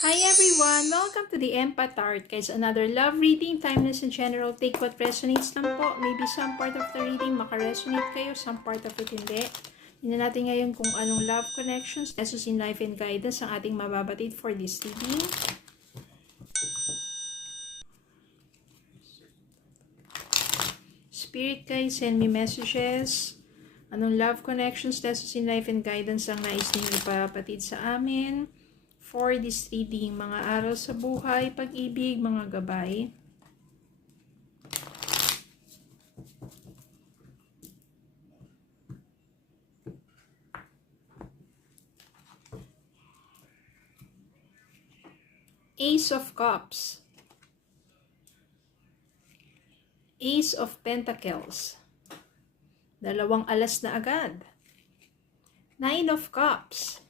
Hi everyone! Welcome to the Empath Art. Guys, another love reading, timeless and general. Take what resonates lang po. Maybe some part of the reading makaresonate kayo, some part of it hindi. Tingnan natin ngayon kung anong love connections, lessons in life and guidance ang ating mababatid for this reading. Spirit guys, send me messages. Anong love connections, lessons in life and guidance ang nais ninyo ipapatid sa amin for this reading, mga aral sa buhay, pag-ibig, mga gabay. Ace of Cups. Ace of Pentacles. Dalawang alas na agad. Nine of Cups.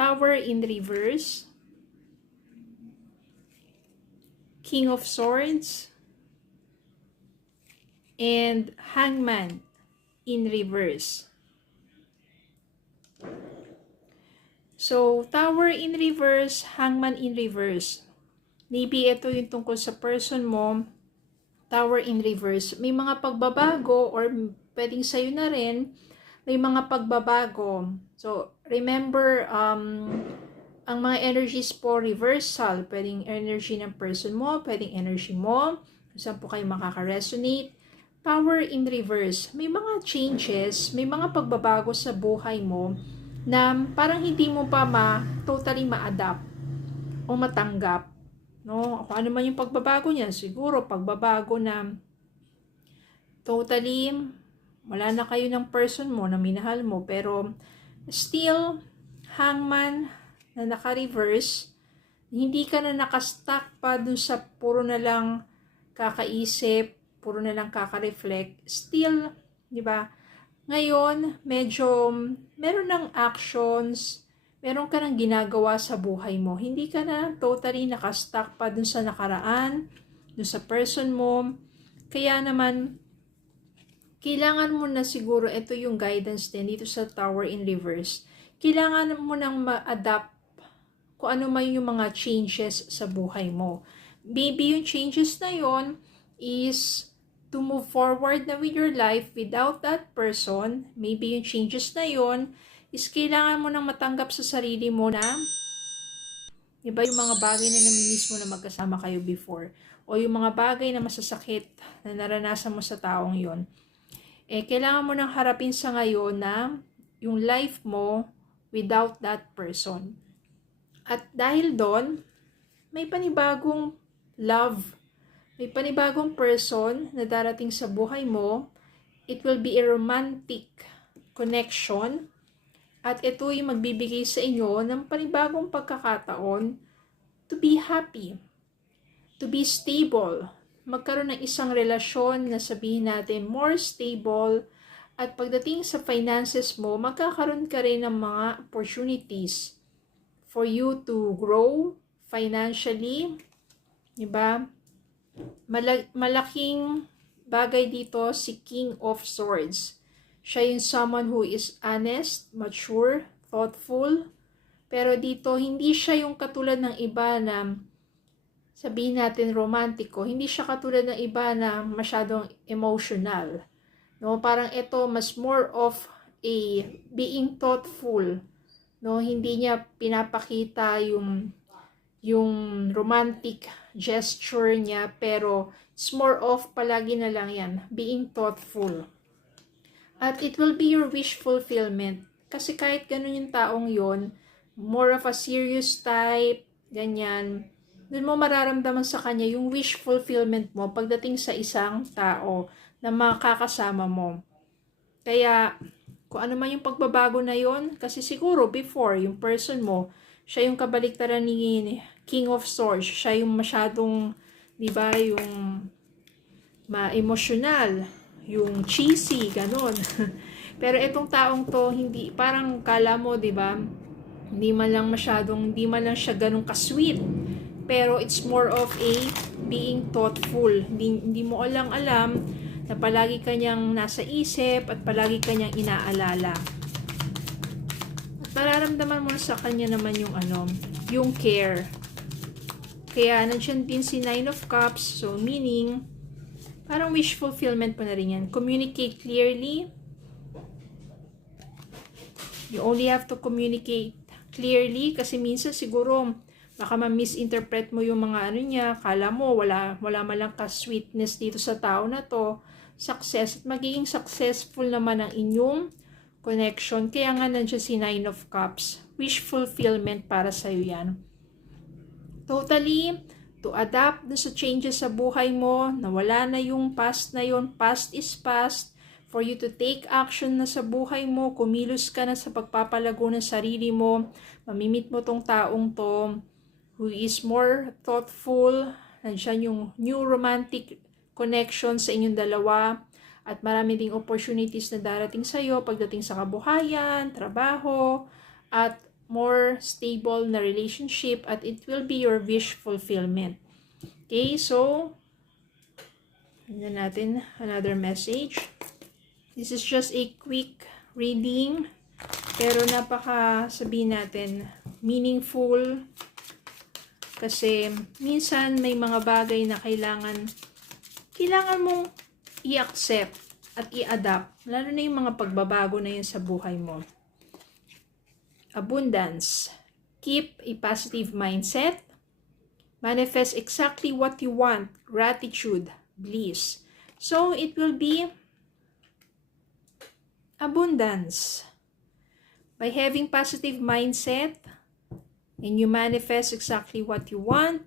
Tower in reverse, King of Swords, and Hangman in reverse. So, Tower in reverse, Hangman in reverse. Maybe ito yung tungkol sa person mo, Tower in reverse. May mga pagbabago or pwedeng sa'yo na rin, may mga pagbabago. So, remember, ang mga energies po reversal. Pwedeng energy ng person mo, pwedeng energy mo. Saan po kayo makaka-resonate. Power in reverse. May mga changes, may mga pagbabago sa buhay mo na parang hindi mo pa totally ma-adapt o matanggap. No? Kung ano man yung pagbabago niya, siguro pagbabago na totally wala na kayo ng person mo na minahal mo, pero still, Hangman na naka-reverse, hindi ka na nakastuck pa dun sa puro na lang kakaisip, puro na lang kaka-reflect. Still, di ba? Ngayon, medyo meron ng actions, meron ka ng ginagawa sa buhay mo. Hindi ka na totally nakastuck pa dun sa nakaraan, dun sa person mo. Kaya naman, kailangan mo na siguro, ito yung guidance din dito sa Tower in reverse. Kailangan mo nang ma-adapt kung ano man yung mga changes sa buhay mo. Maybe yung changes na yon is to move forward na with your life without that person. Maybe yung changes na yon is kailangan mo nang matanggap sa sarili mo na iba yung mga bagay na namimiss mo na magkasama kayo before. O yung mga bagay na masasakit na naranasan mo sa taong yon. Kailangan mo nang harapin sa ngayon na yung life mo without that person. At dahil doon, may panibagong love, may panibagong person na darating sa buhay mo. It will be a romantic connection. At ito yung magbibigay sa inyo ng panibagong pagkakataon to be happy, to be stable, magkaroon ng isang relasyon na sabihin natin more stable, at pagdating sa finances mo, magkakaroon ka rin ng mga opportunities for you to grow financially, diba? Malaking bagay dito si King of Swords. Siya yung someone who is honest, mature, thoughtful, pero dito hindi siya yung katulad ng iba na sabihin natin romantiko, hindi siya katulad ng iba na masyadong emotional. No, parang ito mas more of a being thoughtful. No, hindi niya pinapakita yung romantic gesture niya, pero it's more of palagi na lang yan, being thoughtful. At it will be your wish fulfillment. Kasi kahit ganun yung taong yon, more of a serious type, ganyan, doon mo mararamdaman sa kanya yung wish fulfillment mo pagdating sa isang tao na makakasama mo. Kaya, kung ano man yung pagbabago na yon, kasi siguro before, yung person mo, siya yung kabaliktaran ni King of Swords, siya yung masyadong, di ba, yung ma-emotional, yung cheesy, ganun. Pero itong taong to, hindi, parang kala mo, di ba, hindi man lang siya ganun ka-sweet. Pero it's more of a being thoughtful. Hindi mo alam na palagi kanyang nasa isip at palagi kanyang inaalala. At mararamdaman mo sa kanya naman yung yung care. Kaya nandiyan din si Nine of Cups, so meaning parang wish fulfillment mo na rin yan. Communicate clearly. You only have to communicate clearly kasi minsan siguro baka ma-misinterpret mo yung mga niya, kala mo wala malang ka-sweetness dito sa tao na to, success, at magiging successful naman ang inyong connection. Kaya nga nandiyan si Nine of Cups, wish fulfillment para sa'yo yan. Totally, to adapt sa changes sa buhay mo, nawala na yung past na yun, past is past, for you to take action na sa buhay mo, kumilos ka na sa pagpapalago ng sarili mo, mamimit mo tong taong to, who is more thoughtful, nandiyan yung new romantic connection sa inyong dalawa, at marami ding opportunities na darating sa'yo pagdating sa kabuhayan, trabaho, at more stable na relationship, at it will be your wish fulfillment. Okay, so, tignan natin another message. This is just a quick reading, pero sabihin natin, meaningful. Kasi minsan may mga bagay na kailangan mong i-accept at i-adapt. Lalo na yung mga pagbabago na yun sa buhay mo. Abundance. Keep a positive mindset. Manifest exactly what you want. Gratitude. Bliss. So, it will be abundance. By having positive mindset, and you manifest exactly what you want.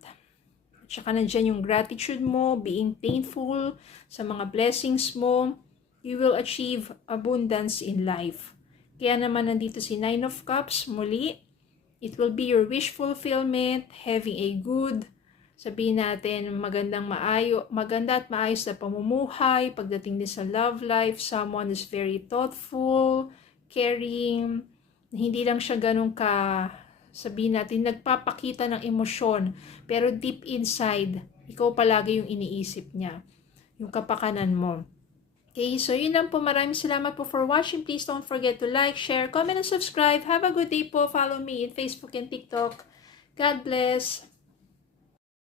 At saka nandyan yung gratitude mo, being thankful sa mga blessings mo, you will achieve abundance in life. Kaya naman nandito si Nine of Cups, muli, it will be your wish fulfillment, having a good, sabihin natin, maganda at maayos na pamumuhay, pagdating din sa love life, someone is very thoughtful, caring, hindi lang siya ganun sabihin natin, nagpapakita ng emosyon, pero deep inside, ikaw palagi yung iniisip niya, yung kapakanan mo. Okay, so yun lang po. Maraming salamat po for watching. Please don't forget to like, share, comment, and subscribe. Have a good day po. Follow me in Facebook and TikTok. God bless.